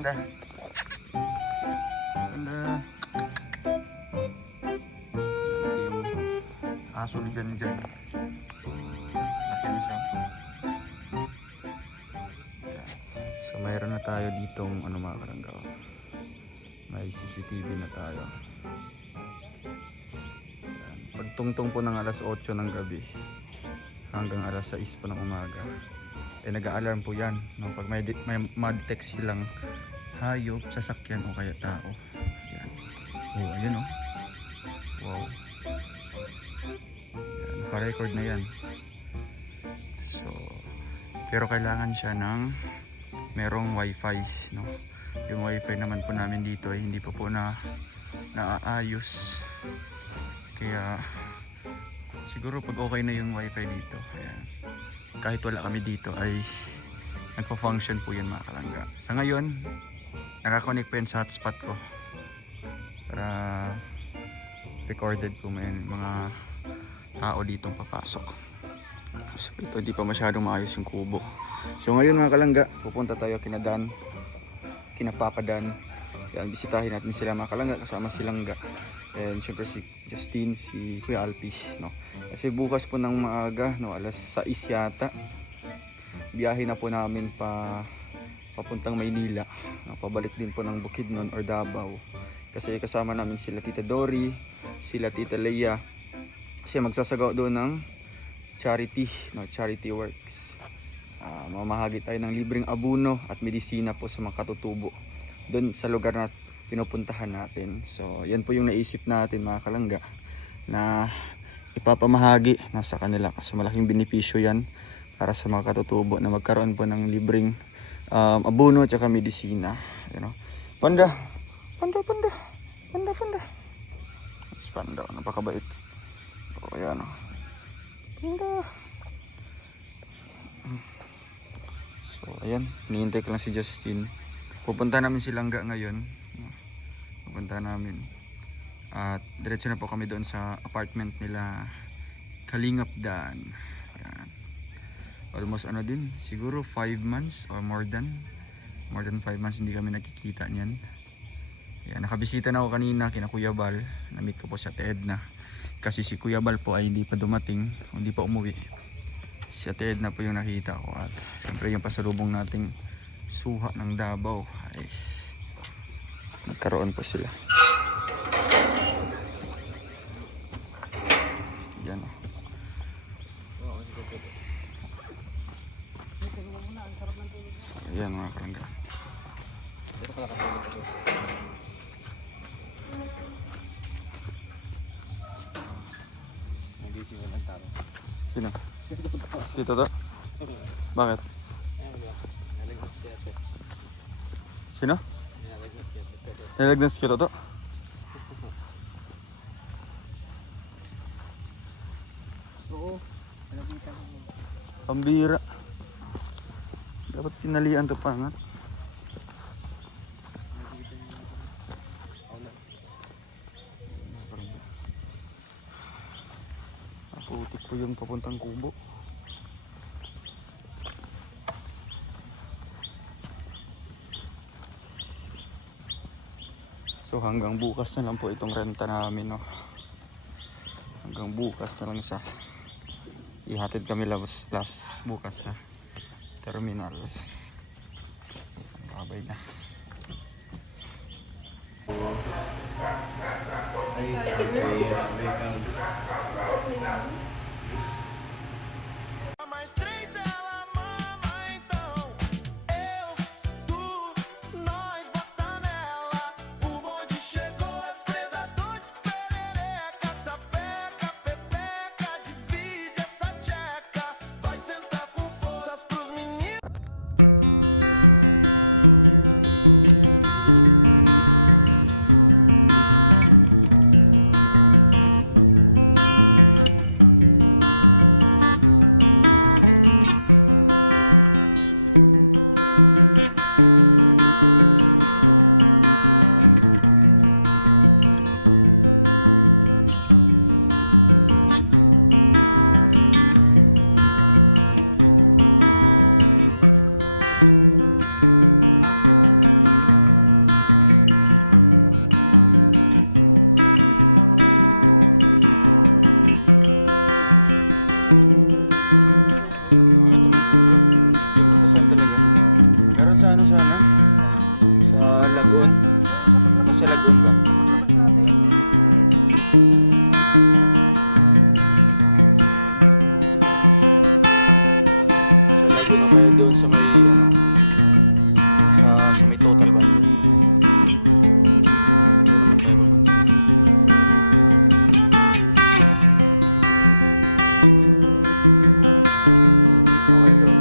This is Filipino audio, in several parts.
Panda. Panda. Ito yung aso ni Jan Jan. Laki niya siya. So mayroon na tayo ditong ano mga kalangga. May CCTV na tayo. Pagtungtong po ng alas 8 ng gabi hanggang alas 6 po ng umaga eh nag-a-alarm po yan no? Pag may ma-detect silang hayop, sasakyan o kaya tao. Yan. Oh, ayun oh. Wow. Yan, naka-record na yan. So pero kailangan siya ng merong wifi no? Yung wifi naman po namin dito ay hindi pa po naaayos. Kaya siguro pag okay na yung wifi dito, ayan, kahit wala kami dito ay nagpa-function po yun mga kalangga. Sa ngayon, nakakonect po yun sa hotspot ko para recorded po may mga tao ditong papasok. So ito di pa masyadong maayos yung kubo. So ngayon mga kalangga, pupunta tayo kina Dan, kina Papa Dan. Yan, bisitahin natin sila mga kalangga kasama si Langga. And syempre si Justin, si Kuya Alpis, no. Kasi bukas po ng maaga, no, alas 6 yata. Biyahe na po namin papuntang Maynila. No, pabalik din po ng Bukidnon or Davao. Kasi kasama namin sila Tita Dory, sila Tita Leia. Kasi magsasagawa doon ng charity, no, charity works. Mamahagi tayo ng libreng abuno at medisina po sa mga katutubo doon sa lugar na pinupuntahan natin. So yan po yung naisip natin mga kalangga na ipapamahagi nasa kanila kasi malaking benepisyo yan para sa mga katutubo na magkaroon po ng libreng abuno at saka medisina. You know? Panda, Panda, Panda, Panda, Panda. Si Panda, napakabait. O yan o. Panda. So ayan, hinihintay ko lang si Justin. Pupunta namin si Langga ngayon. Pupunta namin. At diretso na po kami doon sa apartment nila Kalingap Dan. Ayan. Almost ano din, siguro 5 months or more than 5 months hindi kami nakikita niyan. Ayan, nakabisita na ako kanina kina Kuya Bal. Na-meet ko po sa Ate Edna. Kasi si Kuya Bal po ay hindi pa dumating, hindi pa umuwi. Si Ate Edna po yung nakita ko. At siyempre yung pasalubong nating suha ng Davao ay nagkaroon po sila. Yan o. So, yan mga kalangga. Sino? Dito to? Bakit? Sino? Nilagnas kita to? Oo. Nalagita ko. Pambira. Dapat kinalian to pangat. Naputik po yung papuntang kubo. So hanggang bukas na lang po itong renta namin, no. Hanggang bukas na lang siya. Ihatid kami labas bukas sa terminal. Babay na. talaga. Meron sa ano sana? Sa Lagoon. O sa Lagoon ba? Sa Lagoon o kaya doon sa may ano, sa may Total Band. Doon naman tayo papunta. Okay, doon.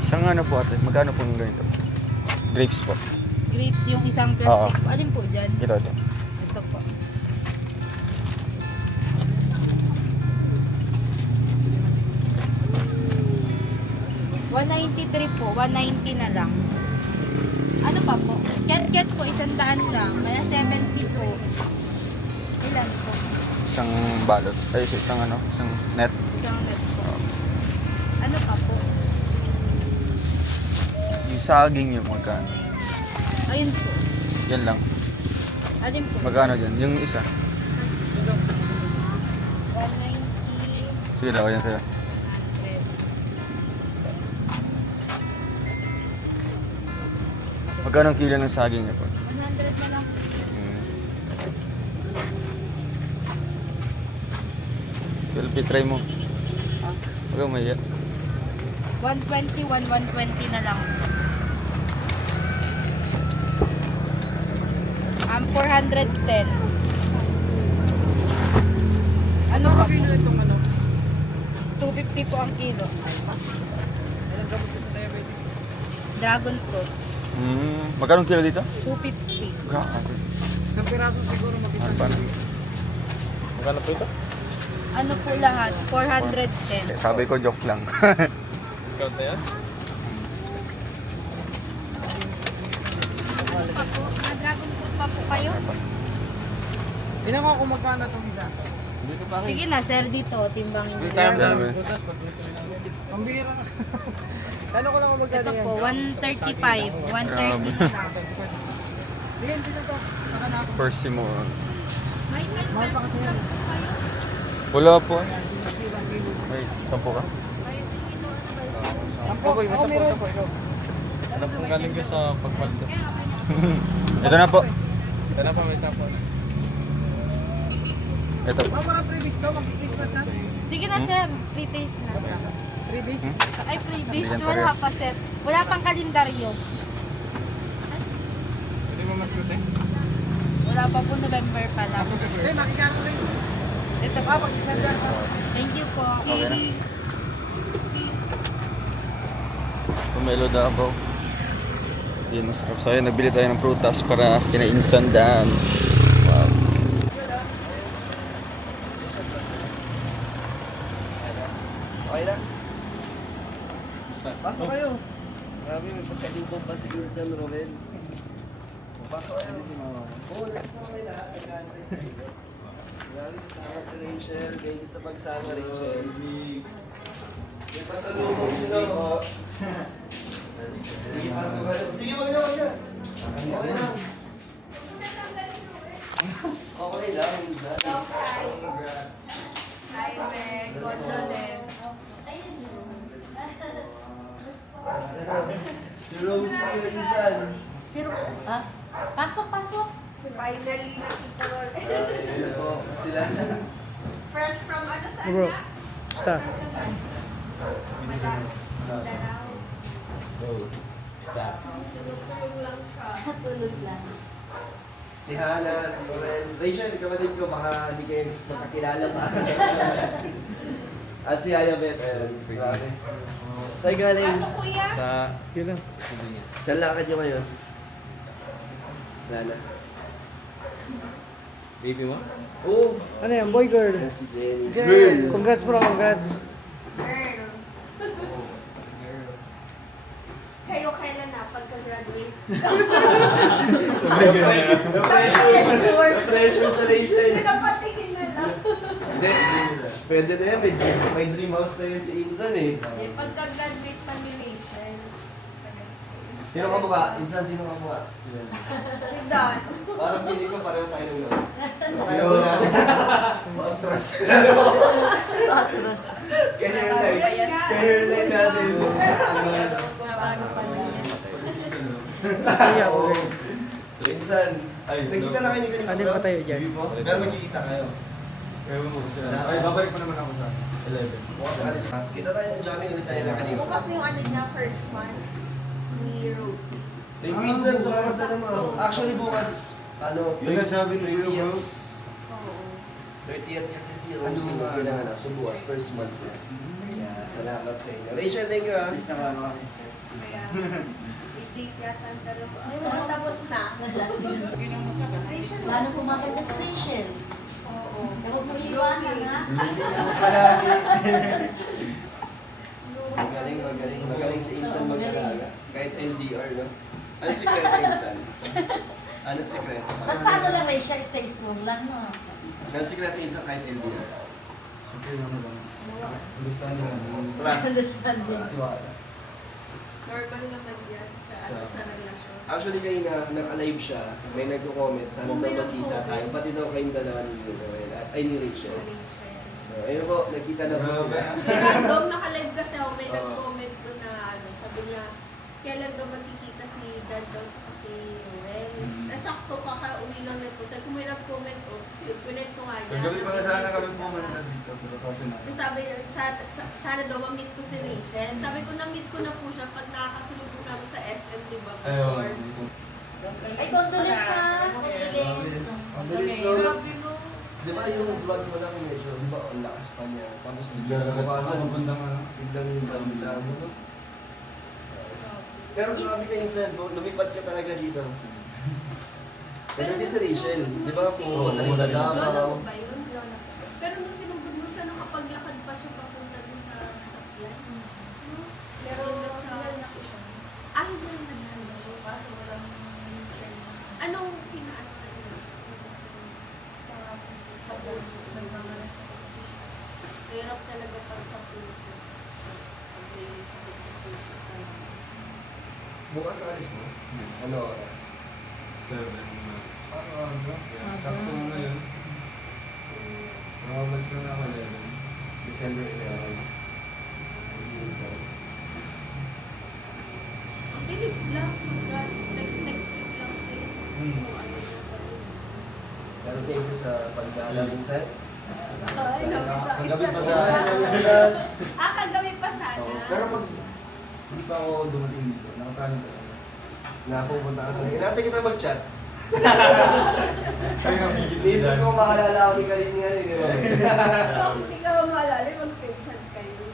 Isang ano po ate, magkano po yung ganito? Grapes po. Grapes yung isang Oo. plastic. Alin po dyan? Ito. Ito po. $193 po. 190 na lang. Ano pa po? Cat po, 100 lang. Kaya 70 po. Ilan po? Isang balot. Ay, isang ano, isang net. Isang net po. Ano pa po? Yung saging yung magkano. Ayun po. Yan lang. Alin po? Magkano dyan? Yung isa. 190. Sige daw, yan kaya. Magkano ang kilo ng saging niya po? 100 na lang. Selfie try mo. Huwag kang maya. 120 na lang. 410. Ano pa po? Itong ano? 250 po ang kilo. Ilang gamot ko sa diabetes? Dragon fruit, Magkano ang kilo dito? 250. Grabe. Isang piraso siguro mag-isa. Ano pa? Magkano po ito? Ano po lahat? 410. Sabi ko joke lang. Discount na yan? Ano pa po? Dragon fruit pa po kayo? Tingnan mo kung magkano itong isa. Dito pa Sige na, sir, dito. Timbangin Dito niyo. tayo Dami. lang. Butas, pag-gusto nila. Ang bihira ka. Ano ko lang kung magkano Ito yan? po, 135. 130 lang. Sige, dito to. Saka na ako. Persimo. May 10 pesos lang po kayo. Wala po. May 10 ka? Sampo ko, may sampo ikaw. Ano pong galing ka sa pagpaldo? Ito na po. Ito na pa, may sampo. Ito po. Mga previous daw, mag-Christmas na. Sige na, sir. Free taste na. Previous? Ay, free Hindi taste. yan Wala parehas. pa, sir. Wala pang kalendaryo. Pwede mo maskuti? Wala pa po, November pa lang. Eh, makikano rin. Ito po. Pag-isandar ka. Thank you po. Okay na. Pumelo Davao. Yan, masarap. So, ayun, nagbili tayo ng prutas para kinainsan dan. Wow. Okay lang. Pasok kayo. Grabe, may pasalubong pa siguro sa Roel. Pasok kayo. Oo, lahat na may lahat. Nag-aantay sa iyo. Grabe, kasama si Rachel. Thank you sa pagsama, Rachel. May pasalubong nyo na. Sige, pasok kayo. Sige, wag na. Okay lang. Okay lang. Hi, Meg. Condolence. Si Rosie, Rizal. Si Rose. Ha? Pasok, pasok. Finally, nakita ko. Ayun po, sila. Fresh from ano saan Bro, na? stop. Mindanao. Stop. Tulog lang siya. Tulog lang. Si Hana, Roel. Rachel, kapatid ko, baka hindi kayo magkakilala pa. At si Ayabet. Grabe. Saan galing? Pasok kuya. Sa... Yun lang. Saan lakad nyo ngayon? Wala na. Baby mo? Oo. Ano yan, boy, girl? Yan si Jenny. Girl! Congrats bro, congrats! Girl. Kayo kailan na pagka-graduate? Pleasure sa nation. Pinapatingin na lang. Hindi. Pwede na yan. May dream house na yun si Insan eh. Pagka-graduate pa ni Rachel. Sino ka mukha? Insan, sino ka mukha? Si Don. Parang pili ko pareho tayo ng loob. Pareho na. Atras. Atras. Hairline natin. Nabago pa na yan. Oo. So, Insan, nagkita na kayo ni kanina. Ano pa tayo dyan? Pero magkikita kayo. Ewan mo siya. Ay, babalik pa naman ako sa 11. Bukas alis na. Kita tayo ng jamming ulit tayo na kanina. Bukas yung ano niya, first month ni Rosie. Thank you, Insan, sa mga kasama. Actually, bukas, ano, Yung nasabi ni Kuya, bro. 30th. Oo. 30th kasi si Rosie mo kailangan. So, bukas, first month na. Kaya, salamat sa inyo. Rachel, thank you ah. Kaya, si Dick yata ang dalawa. Tapos na. Rachel, Paano pumagal na si Rachel? oo. Huwag mo iiwanan, ha? Magaling, magaling. Magaling si Insan mag-alaga. Kahit LDR, no? Ano sikreto, Insan? Ano sikreto? Basta ano lang, Rachel, stay strong lang, no? Ano sikreto, Insan, kahit LDR? Siyempre, ano lang. Understanding lang. Trust. Understanding. Normal naman yan sa relasyon. Actually, kanina, naka-live siya. May nagko-comment. Sana Oh, daw may magkita nag-comment. tayo. Pati daw kayong dalawa ni Noel. At ay ni Rachel. Rachel. So, ayun po, nagkita na po sila. Random naka-live kasi ako, may Oo. nag-comment doon na ano, sabi niya, kailan daw magkikita si Dad daw tsaka si Noel. Nasakto, kakauwi lang nito. Sabi ko may nag-comment o, kunet ko nga niya. Paggabi pa nga sana kami nag-visit pumunta ka. dito. Pero kasi na. Tapos sabi niya, sana daw ma-meet ko si Rachel. Sabi ko, na-meet ko na po siya pag nakakasunod ko kami sa SM, di ba? Ayun. Ay, condolence, ha? Condolence. Mabilis, no? Grabe no. Di ba yung vlog mo lang medyo, di ba, ang lakas pa niya. Tapos Bigla na bukasan, pupuntang ano. biglang yung biglang mo. Pero grabe ka Insan, lumipad ka talaga dito. Pero di si Rachel, di ba, pumunta rin sa Lola Davao. mo ba yun? Lola ko. Pero nung sinugod mo siya, nakapaglakad pa siya papunta doon sa sakyan. No? Pero nasa... Ah, hindi na naglalaro siya. Kaso walang... Anong pinaano na yun? Sa puso. Nagmamalas na. Hirap talaga pag sa puso. Pag may sakit sa puso talaga. Bukas alis mo? Ano oras? 7 na. Ano? Sakto mo ngayon. Nakabalik na ako 11. December 11. Insan. Ang bilis lang. Next week lang kayo. Hmm. Kung ano yung gawin. Pero thank you sa pagdaalam Insan. Ay, nabisa. Kagabi pa Isa. sa... Kagabi pa sana. Pero pag hindi pa ako dumating dito, nakaplano talaga. Napupunta ka talaga. Natin kita mag-chat. Kaya nga, Nisip ko makalala ako ni Karin nga rin. Kung hindi ka maalala, mag-pinsan kayo.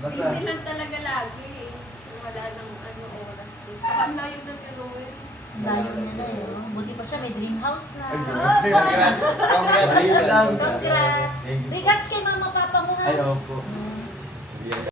Basta, Busy lang talaga lagi eh. Wala nang ano oras din. Tsaka ang layo ng Eroel. Layo niya na yun. Buti pa siya, may dream house na. congrats. Congrats. Insan. Congrats! Regards kay mama papa mo, ha? Ay, opo.